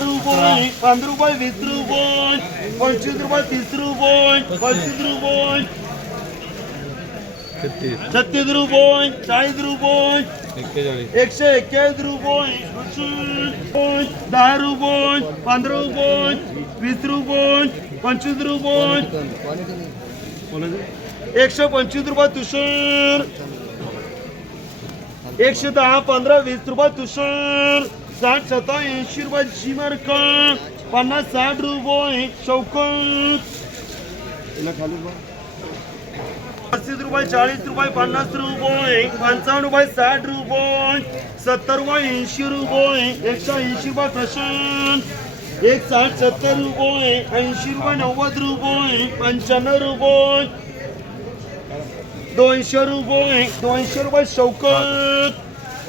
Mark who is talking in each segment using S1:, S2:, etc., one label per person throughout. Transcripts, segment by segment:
S1: રૂપિયા પાંચ રૂપિયા વીસ રૂપિયા પચીસ રૂપિયા ત્રીસ રૂપિયા પચીસ રૂપિયા છત્રીસ રૂપિયા ચાલીસ રૂપિયા એકસો એક્યાવીસ રૂપિયા દસ રૂપિયા પંદર રૂપિયા વીસ રૂપિયા પચીસ રૂપિયા एकशे पंचवीस रुपये तुषार. एकशे दहा पंधरा वीस रुपये तुषार. साठ सत्ता ऐंशी रुपये शिमरका पन्नास साठ रुपये चौक पस्तीस रुपये चाळीस रुपये पन्नास रुपये. पंचावन्न रुपये साठ रुपये. सत्तर रुपये ऐंशी रुपये. एकशे ऐंशी रुपये प्रशांत. एक साठ सत्तर रुपये. ऐंशी रुपये नव्वद रुपये. पंच्याण्णव रुपये. दोनशे रुपये दोनशे रुपये शौकत.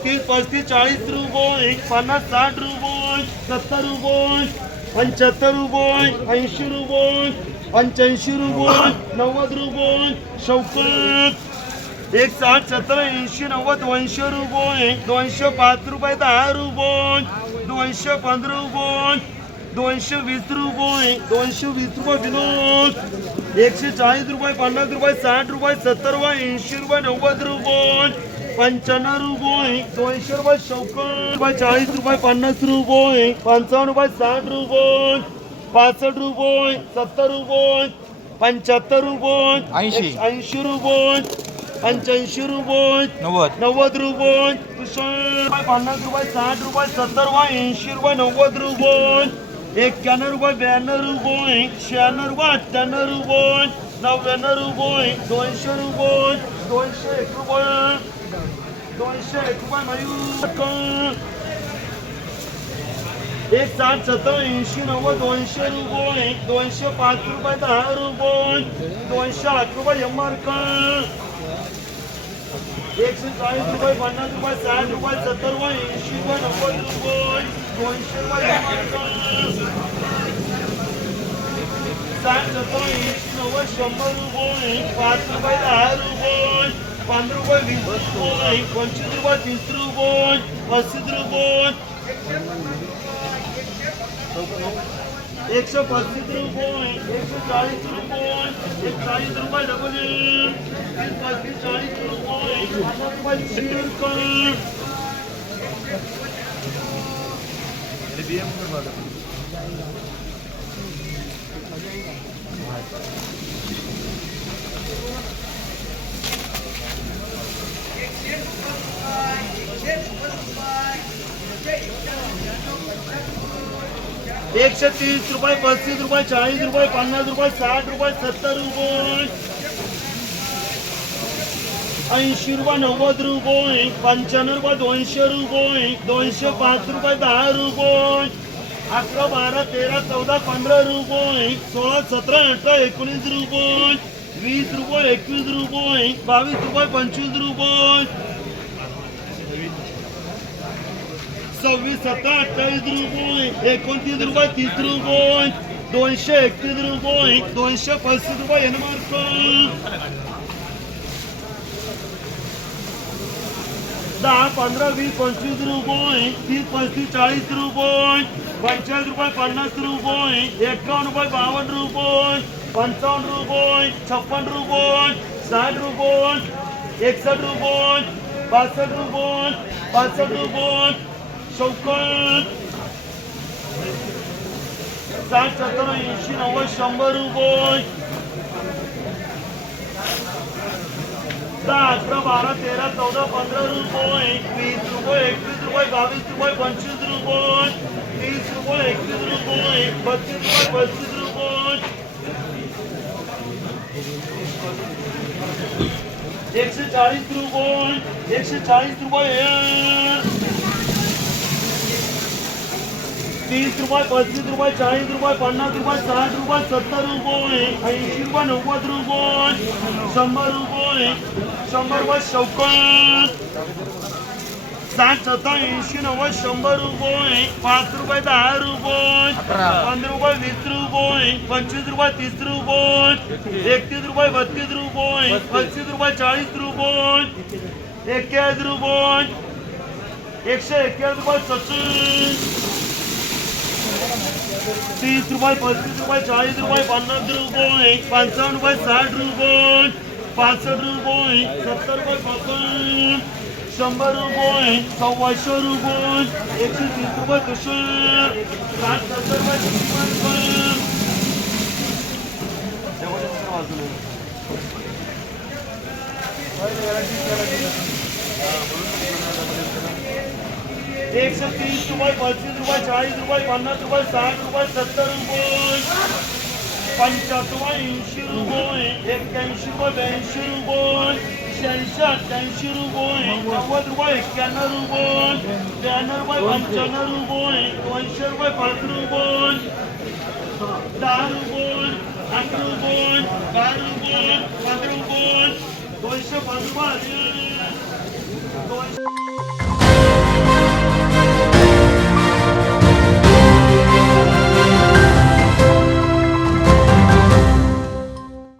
S1: तीस पस्तीस चाळीस रुपये पन्नास साठ रुपये सत्तर रुपये पंच्याहत्तर रुपये ऐंशी रुपये पंच्याऐंशी रुपये नव्वद रुपये शौकत. एक साठ सत्तर ऐंशी नव्वद दोनशे रुपये दोनशे पाच रुपये दहा रुपये दोनशे पंधरा रुपये दोनशे वीस रुपये दोनशे वीस रुपये विनोद. एकशे चाळीस रुपये पन्नास रुपये साठ रुपये सत्तर रुपये ऐंशी रुपये नव्वद रुपये पंच्याण्णव रुपये दोनशे रुपये चौकट रुपये चाळीस रुपये पन्नास रुपये पंचावन्न रुपये साठ रुपये पासष्ट रुपये सत्तर रुपये पंच्याहत्तर रुपये
S2: ऐंशी.
S1: ऐंशी रुपये पंच्याऐंशी रुपये
S2: नव्वद.
S1: नव्वद रुपये पन्नास रुपये साठ रुपये सत्तर रुपये ऐंशी रुपये नव्वद रुपये. एक्क्याण्णव रुपये ब्याण्णव रुपये शहाण्णव रुपये अठ्ठ्याण्णव रुपये नव्याण्णव रुपये दोनशे रुपये दोनशे एक रुपये दोनशे एक रुपये मयूर एक साठ सत्तर ऐंशी नव्वद दोनशे रुपये दोनशे पाच रुपये दहा रुपये दोनशे आठ रुपये एमआर एकशे चाळीस रुपये पन्नास रुपये साठ रुपये सत्तर रुपये ऐंशी रुपये नव्वद रुपये. પાંચ રૂપિયા વીસ રૂપિયા પંચીસ રૂપિયા ત્રીસ રૂપિયા પચીસ રૂપિયા એકસો પચીસ રૂપિયા એકસો ચાલીસ રૂપિયા એકતાલીસ રૂપિયા ડબલ પચીસ ચાલીસ રૂપિયા રૂપિયા पन्नास रुपये शिरकर एकशे तीस रुपये पस्तीस रुपये चाळीस रुपये, पन्नास रुपये, साठ रुपये, सत्तर रुपये। ऐंशी रुपये नव्वद रुपये पंच्याण्णव रुपये दोनशे रुपये दोनशे पाच रुपये दहा रुपये अकरा बारा तेरा चौदा पंधरा रुपये सोळा सतरा अठरा एकोणीस रुपये वीस रुपये एकवीस रुपये बावीस रुपये पंचवीस रुपये सव्वीस सतरा अठ्ठावीस रुपये एकोणतीस रुपये तीस रुपये दोनशे एकतीस रुपये दोनशे पस्तीस रुपये एनमार्क દસ પંદર, વીસ પંચવીસ રૂપિયા, ત્રીસ પંચવીસ ચાલીસ રૂપિયા, પંચાયત રૂપિયા પન્નાસ રૂપિયા, એકાવન રૂપિયા, બાવન રૂપિયા, પંચાવન રૂપિયા, છપ્પન રૂપિયા, સાઠ રૂપિયા, એકસઠ રૂપિયા, બાસઠ રૂપિયા પાસઠ રૂપિયા, ચોક્કસ. સાત, સત્તર, એંશી, નવ્વદ, શંભર રૂપિયા. સાત અઠરા બાર, તેર, ચૌદ, પંદર રૂપિયો, એકવીસ રૂપિયો એકવીસ રૂપિયો, બાવીસ રૂપિયો, પંચવીસ રૂપિયો, ત્રીસ રૂપિયો, એકવીસ રૂપિયો એક બત્રીસ રૂપિયો બત્રીસ રૂપિયો. એકસો ચાલીસ રૂપિયો, એકસો ચાલીસ રૂપિયો. ત્રીસ રૂપિયા પચીસ રૂપિયા ચાલીસ રૂપિયા પન્નાસ રૂપિયા સાઠ રૂપિયા સત્તર રૂપિયા એસી રૂપિયા નવ્વદ રૂપિયા શંભર રૂપિયા શંભર રૂપિયા ચૌકન સાત સત્તા એસી નવ્વદ શંભર રૂપિયા પાંચ રૂપિયા દસ રૂપિયા પંદર રૂપિયા વીસ રૂપિયા પચીસ રૂપિયા ત્રીસ રૂપિયા એકત્રીસ રૂપિયા બત્રીસ રૂપિયા પચીસ રૂપિયા ચાલીસ રૂપિયા એક્યાસ રૂપિયા એકસો એક્યાસ રૂપિયા સત્તર ત્રીસ રૂપિયા પચીસ રૂપિયા ચાલીસ રૂપિયા પંદર રૂપિયા પંચાવન રૂપિયા સાઠ રૂપિયા પાસઠ રૂપિયા સત્તર રૂપિયા શંભર રૂપિયા સવાસો રૂપિયા એકસો ત્રીસ રૂપિયા કશું સાત સત્તર રૂપિયા एकशे तीस रुपये पस्तीस रुपये चाळीस रुपये पन्नास रुपये साठ रुपये सत्तर रुपये पंच्याहत्तर ऐंशी रुपये एक्क्याऐंशी रुपये ब्याऐंशी रुपये शहाऐंशी अठ्ठ्याऐंशी रुपये नव्वद रुपये एक्क्याण्णव रुपये ब्याण्णव रुपये पंच्याण्णव रुपये दोनशे रुपये पाच रुपये दहा रुपये आठ रुपये दहा रुपये पाच रुपये दोनशे पाच रुपये दोनशे